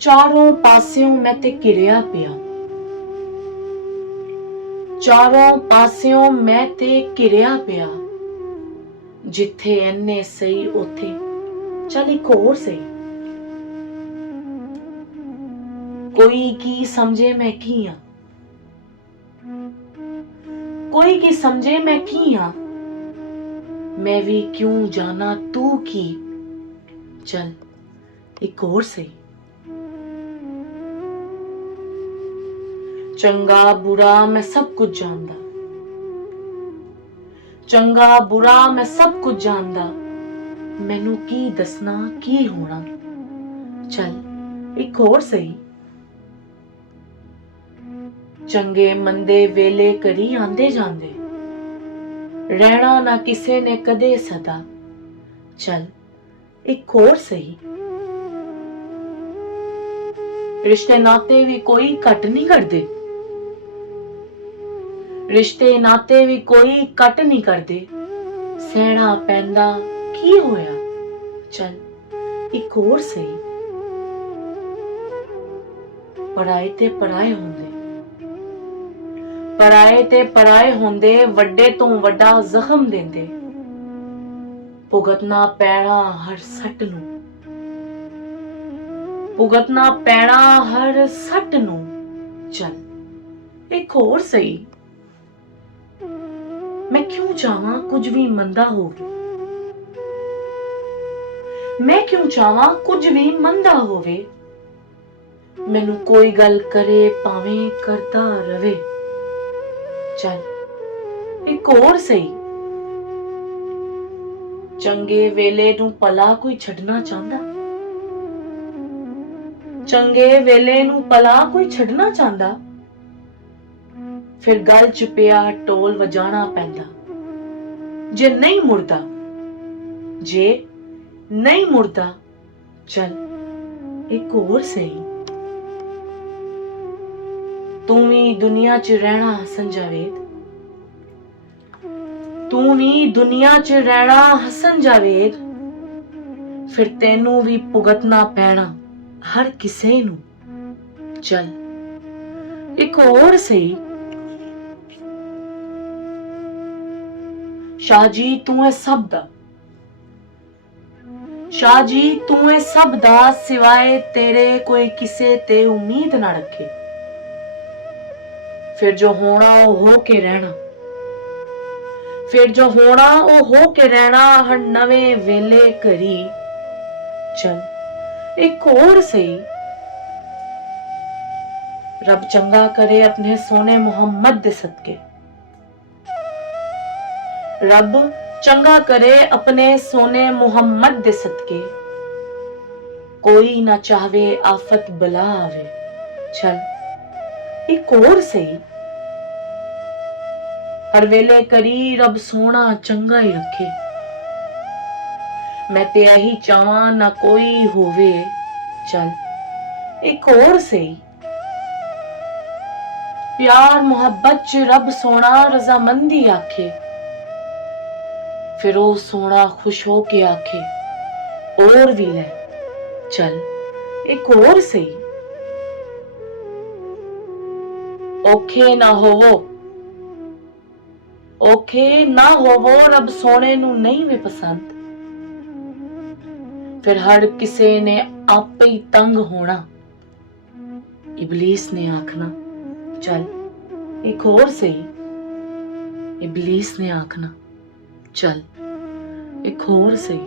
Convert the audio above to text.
ਚਾਰੋਂ ਪਾਸਿਓਂ ਮੈਂ ਤੇ ਘਿਰਿਆ ਪਿਆ, ਚਾਰੋਂ ਪਾਸਿਓਂ ਮੈਂ ਤੇ ਘਿਰਿਆ ਪਿਆ। ਜਿੱਥੇ ਐਨੇ ਸਹੀ ਉੱਥੇ ਚੱਲ ਇੱਕ ਹੋਰ ਸਹੀ। ਕੋਈ ਕੀ ਸਮਝੇ ਮੈਂ ਕੀ ਆ, ਕੋਈ ਕੀ ਸਮਝੇ ਮੈਂ ਕੀ ਆ। ਮੈਂ ਵੀ ਕਿਉਂ ਜਾਣਾ ਤੂੰ ਕੀ, ਚੱਲ ਇੱਕ ਹੋਰ ਸਹੀ। ਚੰਗਾ ਬੁਰਾ ਮੈਂ ਸਭ ਕੁਝ ਜਾਣਦਾ, ਚੰਗਾ ਬੁਰਾ ਮੈਂ ਸਭ ਕੁਝ ਜਾਣਦਾ। ਮੈਨੂੰ ਕੀ ਦੱਸਣਾ ਕੀ ਹੋਣਾ, ਚੱਲ ਇੱਕ ਹੋਰ ਸਹੀ। ਚੰਗੇ ਮੰਦੇ ਵੇਲੇ ਕਰੀ ਆਂਦੇ ਜਾਂਦੇ, ਰਹਿਣਾ ਨਾ ਕਿਸੇ ਨੇ ਕਦੇ ਸਦਾ। ਚੱਲ ਇੱਕ ਹੋਰ ਸਹੀ। ਰਿਸ਼ਤੇ ਨਾਤੇ ਵੀ ਕੋਈ ਘੱਟ ਨਹੀਂ ਕਰਦੇ, ਰਿਸ਼ਤੇ ਨਾਤੇ ਵੀ ਕੋਈ ਕੱਟ ਨਹੀਂ ਕਰਦੇ। ਸਹਿਣਾ ਪੈਂਦਾ ਕੀ ਹੋਇਆ, ਚੱਲ ਇੱਕ ਹੋਰ ਸਹੀ। ਪਰਾਏ ਤੇ ਪਰਾਏ ਹੁੰਦੇ, ਪਰਾਏ ਤੇ ਪਰਾਏ ਹੁੰਦੇ, ਵੱਡੇ ਤੋਂ ਵੱਡਾ ਜ਼ਖਮ ਦਿੰਦੇ। ਭੁਗਤਣਾ ਪੈਣਾ ਹਰ ਸੱਟ ਨੂੰ, ਭੁਗਤਣਾ ਪੈਣਾ ਹਰ ਸੱਟ ਨੂੰ। ਚੱਲ ਇੱਕ ਹੋਰ ਸਹੀ। ਮੈਂ ਕਿਉਂ ਚਾਹਾਂ ਕੁਝ ਵੀ ਮੰਦਾ ਹੋਵੇ, ਮੈਂ ਕਿਉਂ ਚਾਹਾਂ ਕੁਝ ਵੀ ਮੰਦਾ ਹੋਵੇ। ਮੈਨੂੰ ਕੋਈ ਗੱਲ ਕਰੇ ਭਾਵੇਂ ਕਰਦਾ ਰਵੇ। ਚੱਲ ਇੱਕ ਹੋਰ ਸਹੀ। ਚੰਗੇ ਵੇਲੇ ਨੂੰ ਭਲਾ ਕੋਈ ਛੱਡਣਾ ਚਾਹੁੰਦਾ, ਚੰਗੇ ਵੇਲੇ ਨੂੰ ਭਲਾ ਕੋਈ ਛੱਡਣਾ ਚਾਹੁੰਦਾ। ਫਿਰ ਗਲ ਚ ਪਿਆ ਢੋਲ ਵਜਾਣਾ ਪੈਂਦਾ। ਜੇ ਨਹੀਂ ਮੁੜਦਾ, ਜੇ ਨਹੀਂ ਮੁੜਦਾ, ਚੱਲ ਇੱਕ ਹੋਰ ਸਹੀ। ਤੂੰ ਵੀ ਦੁਨੀਆ 'ਚ ਰਹਿਣਾ ਹਸਨ ਜਾਵੇਦ, ਤੂੰ ਵੀ ਦੁਨੀਆ 'ਚ ਰਹਿਣਾ ਹਸਨ ਜਾਵੇਦ। ਫਿਰ ਤੈਨੂੰ ਵੀ ਭੁਗਤਣਾ ਪੈਣਾ ਹਰ ਕਿਸੇ ਨੂੰ। ਚੱਲ ਇੱਕ ਹੋਰ ਸਹੀ। ਸ਼ਾਹ ਜੀ ਤੂੰ ਹੈ ਸਭ ਦਾ, ਸ਼ਾਹ ਜੀ ਤੂੰ ਹੈ ਸਭ ਦਾ, ਸਿਵਾਏ ਤੇਰੇ ਕੋਈ ਕਿਸੇ ਤੇ ਉਮੀਦ ਨਾ ਰੱਖੇ। ਫਿਰ ਜੋ ਹੋਣਾ ਉਹ ਹੋ ਕੇ ਰਹਿਣਾ, ਫਿਰ ਜੋ ਹੋਣਾ ਉਹ ਹੋ ਕੇ ਰਹਿਣਾ, ਹਰ ਨਵੇਂ ਵੇਲੇ ਕਰੀ। ਚੱਲ ਇੱਕ ਹੋਰ ਸਹੀ। ਰੱਬ ਚੰਗਾ ਕਰੇ ਆਪਣੇ ਸੋਹਣੇ ਮੁਹੰਮਦ ਦੇ ਸਦਕੇ, ਰੱਬ ਚੰਗਾ ਕਰੇ ਆਪਣੇ ਸੋਹਣੇ ਮੁਹੰਮਦ ਦੇ ਸਦਕੇ। ਕੋਈ ਨਾ ਚਾਹਵੇ ਆਫਤ ਬਲਾ ਆਵੇ। ਚੱਲ ਇੱਕ ਹੋਰ ਸਹੀ। ਹਰ ਵੇਲੇ ਕਰੀ ਰੱਬ ਸੋਹਣਾ ਚੰਗਾ ਹੀ ਰੱਖੇ। ਮੈਂ ਤੇ ਇਹੀ ਚਾਹਾਂ ਨਾ ਕੋਈ ਹੋਵੇ। ਚੱਲ ਇੱਕ ਹੋਰ ਸਹੀ। ਪਿਆਰ ਮੁਹੱਬਤ ਚ ਰੱਬ ਸੋਹਣਾ ਰਜ਼ਾਮੰਦੀ ਆਖੇ। ਫਿਰ ਉਹ ਸੋਹਣਾ ਖੁਸ਼ ਹੋ ਕੇ ਆਖੇ ਹੋਰ ਵੀ ਲੈ। ਚੱਲ ਇੱਕ ਹੋਰ ਸਹੀ। ਔਖੇ ਨਾ ਹੋਵੋ, ਔਖੇ ਨਾ ਹੋਵੋ, ਰੱਬ ਸੋਹਣੇ ਨੂੰ ਨਹੀਂ ਵੇ ਪਸੰਦ। ਫਿਰ ਹਰ ਕਿਸੇ ਨੇ ਆਪੇ ਹੀ ਤੰਗ ਹੋਣਾ, ਇਬਲੀਸ ਨੇ ਆਖਣਾ। ਚੱਲ ਇੱਕ ਹੋਰ ਸਹੀ। ਇਬਲੀਸ ਨੇ ਆਖਣਾ। ਚੱਲ ਇੱਕ ਹੋਰ ਸਹੀ।